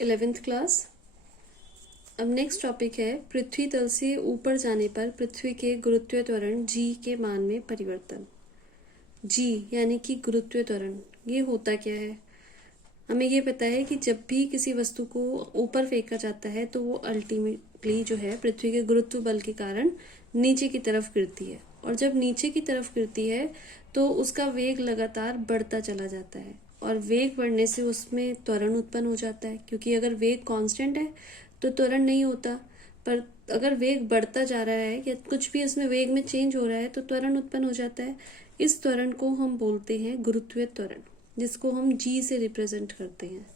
11th class. अब next topic है पृथ्वी तल से ऊपर जाने पर पृथ्वी के गुरुत्वीय त्वरण g के मान में परिवर्तन। g यानी कि गुरुत्वीय त्वरण ये होता क्या है? हमें ये पता है कि जब भी किसी वस्तु को ऊपर फेंका जाता है तो वो अल्टीमेटली जो है पृथ्वी के गुरुत्व बल के कारण नीचे की तरफ गिरती है, और जब नीचे की तरफ गिरती है तो उसका वेग लगातार बढ़ता चला जाता है, और वेग बढ़ने से उसमें त्वरण उत्पन्न हो जाता है। क्योंकि अगर वेग कांस्टेंट है तो त्वरण नहीं होता, पर अगर वेग बढ़ता जा रहा है या कुछ भी उसमें वेग में चेंज हो रहा है तो त्वरण उत्पन्न हो जाता है। इस त्वरण को हम बोलते हैं गुरुत्वीय त्वरण, जिसको हम जी से रिप्रेजेंट करते हैं।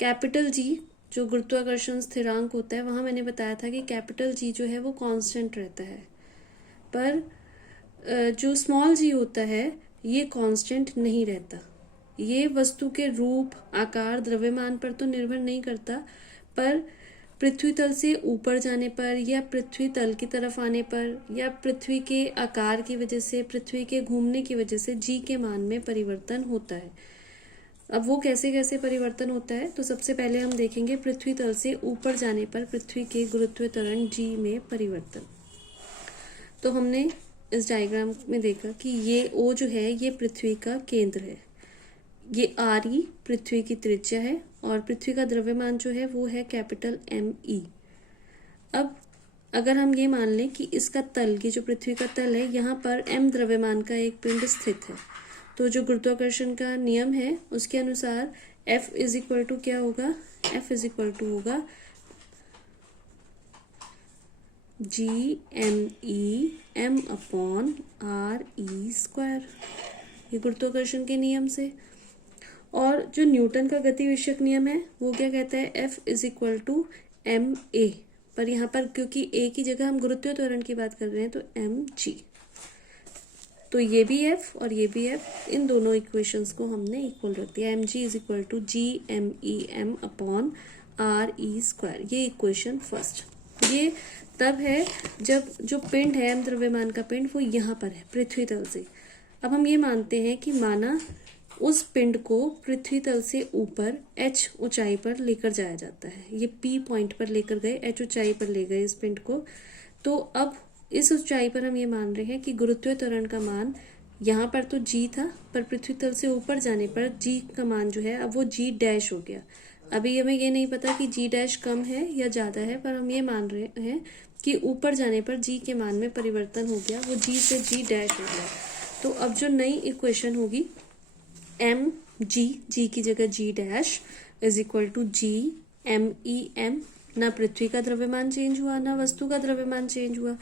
कैपिटल जी जो गुरुत्वाकर्षण स्थिरांक होता है, वहां मैंने बताया था कि कैपिटल जी जो है वो कांस्टेंट रहता है, पर जो स्मॉल जी होता है ये कांस्टेंट नहीं रहता। ये वस्तु के रूप, आकार, द्रव्यमान पर तो निर्भर नहीं करता, पर पृथ्वी तल से ऊपर जाने पर या पृथ्वी तल की तरफ आने पर या पृथ्वी के आकार की वजह से, पृथ्वी के घूमने की वजह से जी के मान में परिवर्तन होता है। अब वो कैसे कैसे परिवर्तन होता है, तो सबसे पहले हम देखेंगे पृथ्वी तल से ऊपर जाने पर पृथ्वी के गुरुत्वीय त्वरण जी में परिवर्तन। तो हमने इस डायग्राम में देखा कि ये ओ जो है ये पृथ्वी का केंद्र है, ये आर ई पृथ्वी की त्रिज्या है, और पृथ्वी का द्रव्यमान जो है वो है कैपिटल एम ई। अब अगर हम ये मान लें कि इसका तल, ये जो पृथ्वी का तल है, यहाँ पर एम द्रव्यमान का एक पिंड स्थित है, तो जो गुरुत्वाकर्षण का नियम है उसके अनुसार F इज इक्वल टू क्या होगा? F इज इक्वल टू होगा G M E M upon R E square, ये गुरुत्वाकर्षण के नियम से। और जो न्यूटन का गति विषयक नियम है वो क्या कहता है? F is equal to M A, पर यहाँ पर क्योंकि ए की जगह हम गुरुत्वीय त्वरण की बात कर रहे हैं तो एम जी। तो ये भी F और ये भी F, इन दोनों इक्वेशंस को हमने इक्वल रख दिया। M G is equal to G M E M upon R E square, ये इक्वेशन फर्स्ट। ये तब है जब जो पिंड है, एम द्रव्यमान का पिंड, वो यहाँ पर है पृथ्वी तल से। अब हम ये मानते हैं कि माना उस पिंड को पृथ्वी तल से ऊपर h ऊंचाई पर लेकर जाया जाता है, ये P पॉइंट पर लेकर गए, h ऊंचाई पर ले गए इस पिंड को। तो अब इस ऊंचाई पर हम ये मान रहे हैं कि गुरुत्वीय त्वरण का मान, यहाँ पर तो g था, पर पृथ्वी तल से ऊपर जाने पर g का मान जो है अब वो g डैश हो गया। अभी हमें ये नहीं पता कि g डैश कम है या ज्यादा है, पर हम ये मान रहे हैं कि ऊपर जाने पर g के मान में परिवर्तन हो गया, वो g से g डैश हो गया। तो अब जो नई इक्वेशन होगी एम जी की जगह G dash is equal to G M E M. ना पृथ्वी का द्रव्यमान चेंज हुआ, ना वस्तु का द्रव्यमान चेंज हुआ,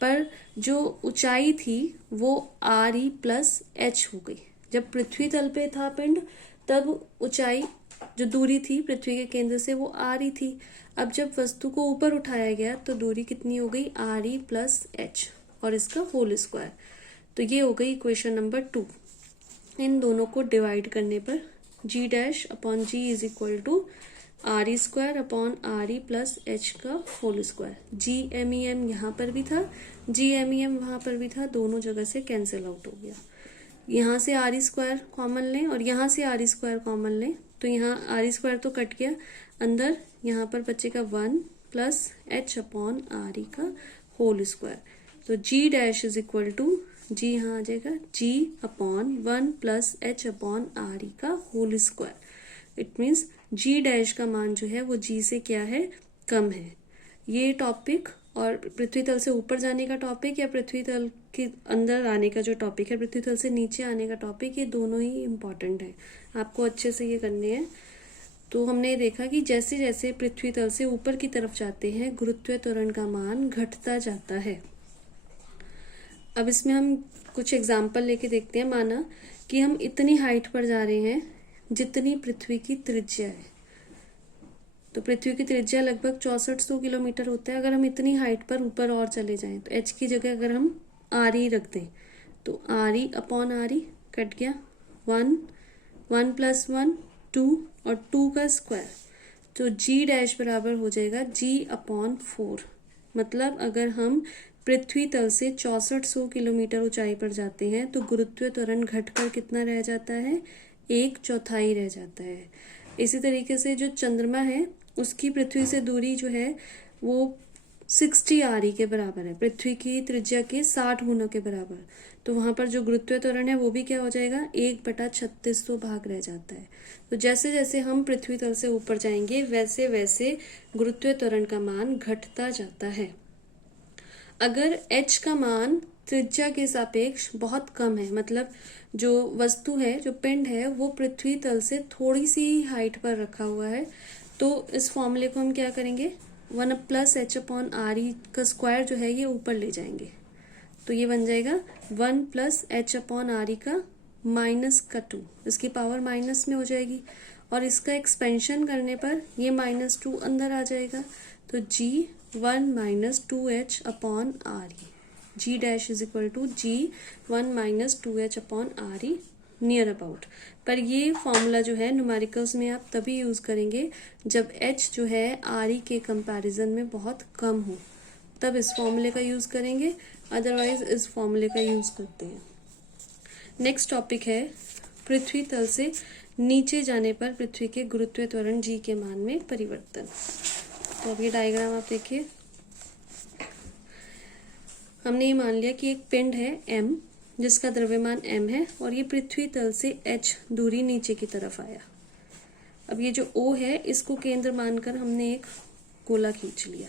पर जो ऊंचाई थी वो आर ई प्लस एच हो गई। जब पृथ्वी तल पे था पिंड तब ऊंचाई, जो दूरी थी पृथ्वी के केंद्र से, वो आर ई थी। अब जब वस्तु को ऊपर उठाया गया तो दूरी कितनी हो गई? आर ई प्लस एच, और इसका होल स्क्वायर। तो ये हो गई इक्वेशन नंबर 2। इन दोनों को डिवाइड करने पर G dash upon G is equal to R E square upon R E plus H का whole square. G M E M यहाँ पर भी था, जी एम ई एम वहां पर भी था, दोनों जगह से कैंसिल आउट हो गया। यहाँ से आर ई स्क्वायर कॉमन लें और यहाँ से आर ई स्क्वायर कॉमन लें, तो यहाँ आर ई स्क्वायर तो कट गया, अंदर यहाँ पर बचेगा 1 plus H upon R E का होल स्क्वायर। तो G dash is equal to, G यहाँ आ जाएगा G upon 1 plus H upon R E का whole square. It means G dash का मान जो है वो जी से क्या है? कम है। ये टॉपिक और पृथ्वी तल से ऊपर जाने का टॉपिक या पृथ्वी तल के अंदर आने का जो टॉपिक है, पृथ्वी तल से नीचे आने का टॉपिक, ये दोनों ही इम्पॉर्टेंट है, आपको अच्छे से ये करने हैं। तो हमने देखा कि जैसे जैसे पृथ्वी तल से ऊपर की तरफ जाते हैं गुरुत्वीय त्वरण का मान घटता जाता है। अब इसमें हम कुछ एग्जाम्पल लेके देखते हैं। माना कि हम इतनी हाइट पर जा रहे हैं जितनी पृथ्वी की त्रिज्या है, तो पृथ्वी की त्रिज्या लगभग 6400 किलोमीटर होता है। अगर हम इतनी हाइट पर ऊपर और चले जाएं तो h की जगह अगर हम आर ई रख दें तो आर ई अपॉन आर ई कट गया, 1 प्लस 1 2 और 2 का स्क्वायर, तो जी डैश बराबर हो जाएगा जी अपॉन 4। मतलब अगर हम पृथ्वी तल से 6400 किलोमीटर ऊंचाई पर जाते हैं तो गुरुत्वीय त्वरण घटकर कितना रह जाता है? 1/4 रह जाता है। इसी तरीके से जो चंद्रमा है उसकी पृथ्वी से दूरी जो है वो 60 आरी के बराबर है, पृथ्वी की त्रिज्या के 60 गुना के बराबर। तो वहां पर जो गुरुत्वीय त्वरण है वो भी क्या हो जाएगा, 1/3600 भाग रह जाता है। तो जैसे जैसे हम पृथ्वी तल से ऊपर जाएंगे वैसे वैसे गुरुत्वीय त्वरण का मान घटता जाता है। अगर h का मान त्रिज्या के सापेक्ष बहुत कम है, मतलब जो वस्तु है, जो पिंड है, वो पृथ्वी तल से थोड़ी सी हाइट पर रखा हुआ है, तो इस फॉर्मूले को हम क्या करेंगे, 1+h/r का स्क्वायर जो है ये ऊपर ले जाएंगे। तो ये बन जाएगा 1+h/r का -2, इसकी पावर माइनस में हो जाएगी, और इसका एक्सपेंशन करने पर ये -2 अंदर आ जाएगा। तो g1 - 2h/r, g dash is equal to g1 - 2h/r near about. पर ये फॉर्मूला जो है न्यूमेरिकल्स में आप तभी यूज करेंगे जब h जो है r के कंपैरिजन में बहुत कम हो, तब इस फॉर्मूले का यूज करेंगे, अदरवाइज इस फॉर्मूले का यूज करते हैं। नेक्स्ट टॉपिक है पृथ्वी तल से नीचे जाने पर पृथ्वी के गुरुत्वीय त्वरण g के मान में परिवर्तन। तो अब ये डायग्राम आप देखिए, हमने ये मान लिया कि एक पिंड है m जिसका द्रव्यमान m है और ये पृथ्वी तल से h दूरी नीचे की तरफ आया। अब ये जो O है इसको केंद्र मानकर हमने एक गोला खींच लिया।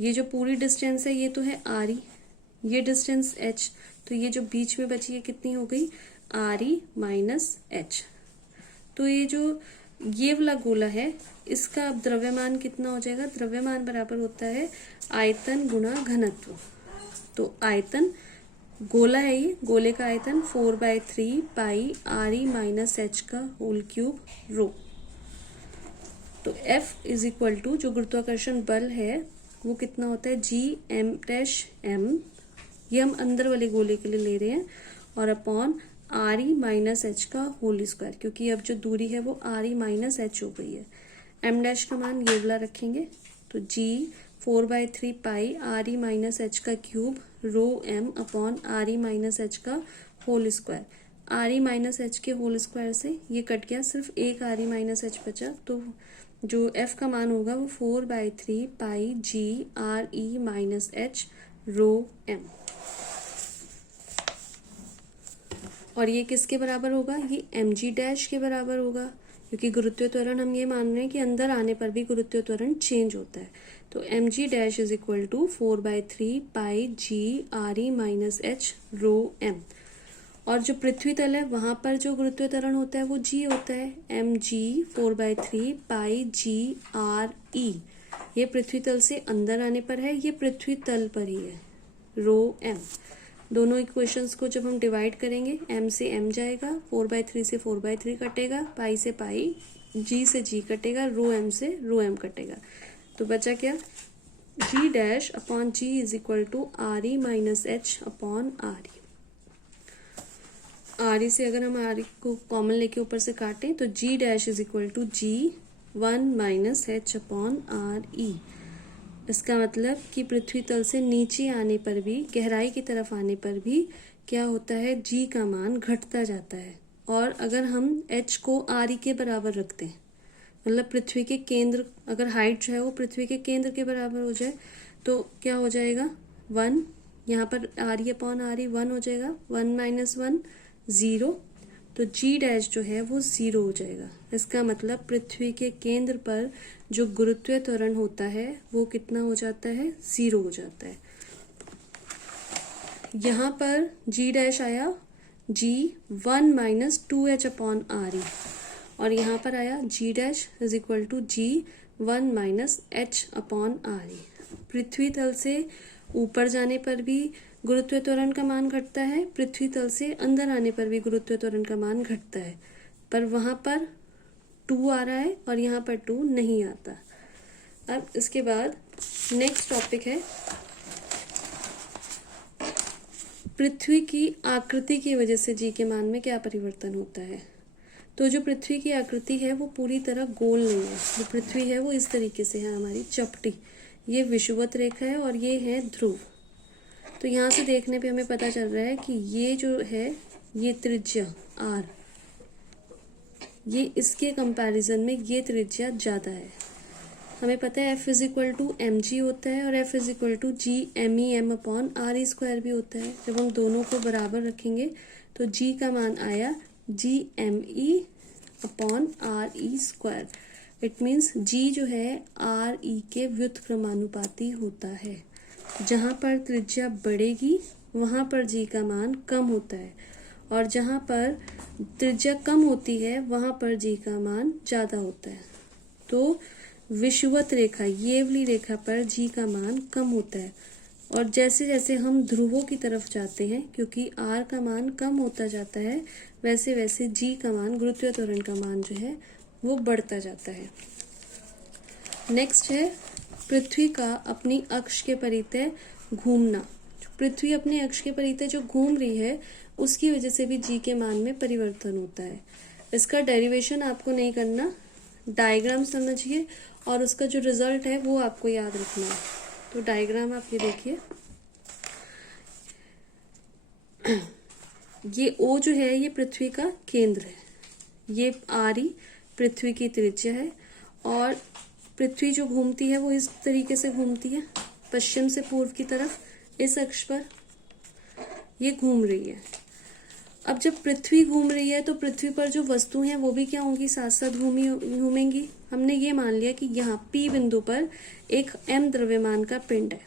ये जो पूरी डिस्टेंस है ये तो है r, ये डिस्टेंस h, तो ये जो बीच में बची है कितनी हो गई, r - h। तो ये वाला गोला है, इसका अब द्रव्यमान कितना हो जाएगा, द्रव्यमान बराबर होता है आयतन गुणा घनत्व। तो आयतन, गोला है ये, गोले का आयतन 4/3 पाई r - h का होल क्यूब रो। तो F इज इक्वल टू जो गुरुत्वाकर्षण बल है वो कितना होता है, Gm', ये हम अंदर वाले गोले के लिए ले रहे हैं, और अपॉन r - h का होल स्क्वायर, क्योंकि अब जो दूरी है वो r - h हो गई है। m डैश का मान ये वाला रखेंगे, तो G 4/3 पाई r - h का क्यूब रो m अपॉन r - h का होल स्क्वायर। r - h के होल स्क्वायर से ये कट गया, सिर्फ एक r - h बचा, तो जो f का मान होगा वो 4/3 pi G r - h rho m। और ये किसके बराबर होगा, ये mg डैश के बराबर होगा, क्योंकि गुरुत्वीय त्वरण हम ये मान रहे हैं कि अंदर आने पर भी गुरुत्वीय त्वरण चेंज होता है। तो mg dash is equal to 4/3 pi G r - h rho m। और जो पृथ्वी तल है वहां पर जो गुरुत्वीय त्वरण होता है वो g होता है, mg 4/3 pi G r e। ये पृथ्वी तल से अंदर आने पर है, ये पृथ्वी तल पर ही है, रो m। दोनों इक्वेशंस को जब हम डिवाइड करेंगे, m से m जाएगा, 4/3 से 4/3 कटेगा, पाई से पाई, g से g कटेगा, रो m से रो m कटेगा, तो बचा क्या, g dash upon g is equal to r - h upon r। r से अगर हम r को कॉमन लेके ऊपर से काटें तो g dash is equal to g1 - h upon r e। इसका मतलब कि पृथ्वी तल से नीचे आने पर भी, गहराई की तरफ आने पर भी क्या होता है, g का मान घटता जाता है। और अगर हम h को r के बराबर रखते हैं, मतलब पृथ्वी के केंद्र, अगर हाइट जो है वो पृथ्वी के केंद्र के बराबर हो जाए, तो क्या हो जाएगा, 1, यहाँ पर r अपॉन r 1 हो जाएगा, 1 - 1 0, तो g डैश जो है वो 0 हो जाएगा। इसका मतलब पृथ्वी के केंद्र पर जो गुरुत्वीय त्वरण होता है वो कितना हो जाता है, 0 हो जाता है। यहाँ पर g डैश आया g1 - 2h अपॉन r, और यहाँ पर आया g dash is equal to g1 - h upon r। पृथ्वी तल से ऊपर जाने पर भी गुरुत्वीय त्वरण का मान घटता है, पृथ्वी तल से अंदर आने पर भी गुरुत्वीय त्वरण का मान घटता है, पर वहां पर 2 आ रहा है और यहाँ पर 2 नहीं आता। अब इसके बाद नेक्स्ट टॉपिक है पृथ्वी की आकृति की वजह से जी के मान में क्या परिवर्तन होता है। तो जो पृथ्वी की आकृति है वो पूरी तरह गोल नहीं है, जो पृथ्वी है वो इस तरीके से है, हमारी चपटी, ये विषुवत रेखा है और ये है ध्रुव। तो यहाँ से देखने पे हमें पता चल रहा है कि ये जो है ये त्रिज्या r, ये इसके कंपैरिजन में ये त्रिज्या ज़्यादा है। हमें पता है F = mg होता है और F = Gme/r² भी होता है। जब हम दोनों को बराबर रखेंगे तो G का मान आया Gme/re²। इट मीन्स G जो है RE के व्युत्क्रमानुपाती होता है। जहाँ पर त्रिज्या बढ़ेगी वहाँ पर G का मान कम होता है और जहाँ पर त्रिज्या कम होती है वहाँ पर G का मान ज़्यादा होता है। तो विषुवत रेखा, ये वाली रेखा पर G का मान कम होता है और जैसे जैसे हम ध्रुवों की तरफ जाते हैं, क्योंकि R का मान कम होता जाता है, वैसे वैसे G का मान, गुरुत्वीय त्वरण का मान जो है वो बढ़ता जाता है। नेक्स्ट है पृथ्वी का अपनी अक्ष के परितः घूमना। पृथ्वी अपने अक्ष के परितः जो घूम रही है उसकी वजह से भी G के मान में परिवर्तन होता है। इसका डेरिवेशन आपको नहीं करना, डायग्राम समझिए और उसका जो रिजल्ट है वो आपको याद रखना है। तो डायग्राम आप ये देखिए, ये O जो है ये पृथ्वी का केंद्र है, ये RE पृथ्वी की त्रिज्या है और पृथ्वी जो घूमती है वो इस तरीके से घूमती है, पश्चिम से पूर्व की तरफ इस अक्ष पर ये घूम रही है। अब जब पृथ्वी घूम रही है तो पृथ्वी पर जो वस्तु हैं वो भी क्या होंगी, साथ साथ घूमेंगी। हमने ये मान लिया कि यहाँ P बिंदु पर एक m द्रव्यमान का पिंड है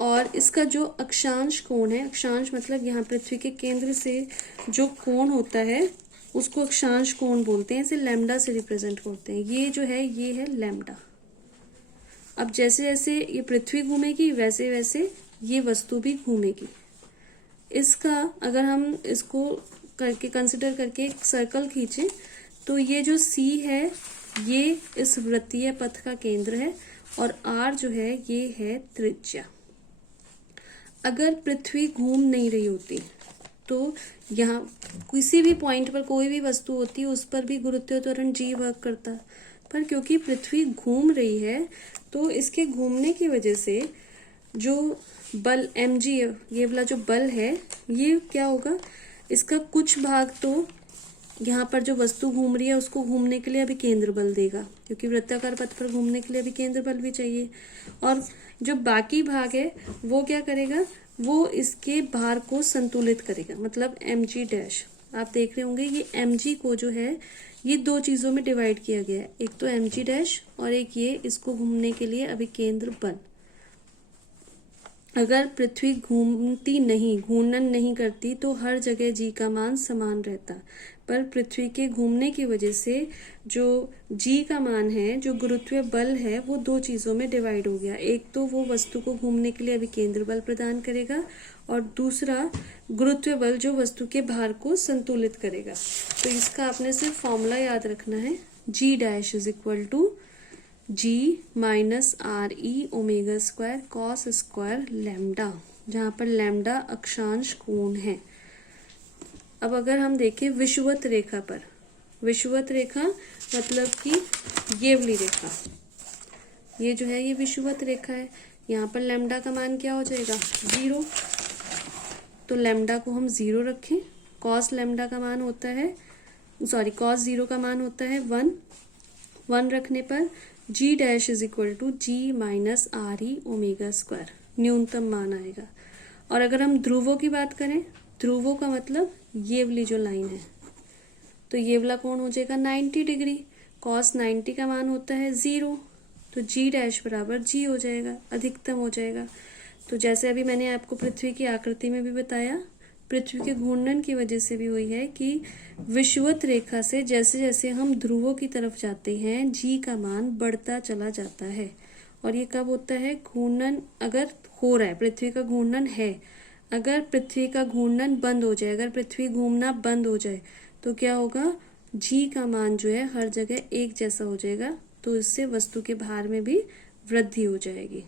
और इसका जो अक्षांश कोण है, अक्षांश मतलब यहाँ पृथ्वी के केंद्र से जो कोण होता है उसको अक्षांश कोण बोलते हैं, इसे लैम्डा से रिप्रेजेंट करते हैं। ये जो है ये है लैम्डा। अब जैसे जैसे ये पृथ्वी घूमेगी वैसे वैसे ये वस्तु भी घूमेगी। इसका अगर हम इसको करके कंसिडर करके एक सर्कल खींचे तो ये जो C है ये इस वृत्तीय पथ का केंद्र है और R जो है ये है त्रिज्या। अगर पृथ्वी घूम नहीं रही होती तो यहाँ किसी भी पॉइंट पर कोई भी वस्तु होती उस पर भी गुरुत्वीय त्वरण G वर्क करता, पर क्योंकि पृथ्वी घूम रही है तो इसके घूमने की वजह से जो बल mg, ये वाला जो बल है ये क्या होगा, इसका कुछ भाग तो यहाँ पर जो वस्तु घूम रही है उसको घूमने के लिए अभी केंद्र बल देगा, क्योंकि वृत्ताकार पथ पर घूमने के लिए अभी केंद्र बल भी चाहिए। और जो बाकी भाग है वो क्या करेगा, वो इसके भार को संतुलित करेगा, मतलब mg'। आप देख रहे होंगे ये mg को जो है ये दो चीजों में डिवाइड किया गया है, एक तो mg' और एक ये इसको घूमने के लिए अभी केंद्र बल। अगर पृथ्वी घूर्णन नहीं करती तो हर जगह G का मान समान रहता, पर पृथ्वी के घूमने की वजह से जो G का मान है, जो गुरुत्वीय बल है, वो दो चीजों में डिवाइड हो गया। एक तो वो वस्तु को घूमने के लिए अभी केंद्र बल प्रदान करेगा और दूसरा गुरुत्वीय बल जो वस्तु के भार को संतुलित करेगा। तो इसका आपने सिर्फ फॉर्मूला याद रखना है, G' = G-RE⍵² cos² लैम्डा, जहाँ पर लैम्डा अक्षांश कोण है। अब अगर हम देखें विषुवत रेखा पर, विषुवत रेखा मतलब कि ये वाली रेखा, ये जो है ये विषुवत रेखा है। यहाँ पर लैम्डा का मान क्या हो जाएगा, 0। तो लैम्डा को हम 0 रखें। कॉस लैम्डा का मान होता है, कॉस 0 का मान होता है 1। 1 रखने पर G' = G-RE⍵², न्यूनतम मान आएगा। और अगर हम ध्रुवों की बात करें, ध्रुवों का मतलब ये वाली जो लाइन है, तो ये वाला कोण हो जाएगा 90 डिग्री। कॉस 90 का मान होता है 0, तो G' = G हो जाएगा, अधिकतम हो जाएगा। तो जैसे अभी मैंने आपको पृथ्वी की आकृति में भी बताया, पृथ्वी के घूर्णन की वजह से भी हुई है कि विषुवत रेखा से जैसे जैसे हम ध्रुवों की तरफ जाते हैं G का मान बढ़ता चला जाता है। और ये कब होता है, घूर्णन अगर हो रहा है, पृथ्वी का घूर्णन है, अगर पृथ्वी का घूर्णन बंद हो जाए, अगर पृथ्वी घूमना बंद हो जाए तो क्या होगा, G का मान जो है हर जगह एक जैसा हो जाएगा, तो इससे वस्तु के भार में भी वृद्धि हो जाएगी।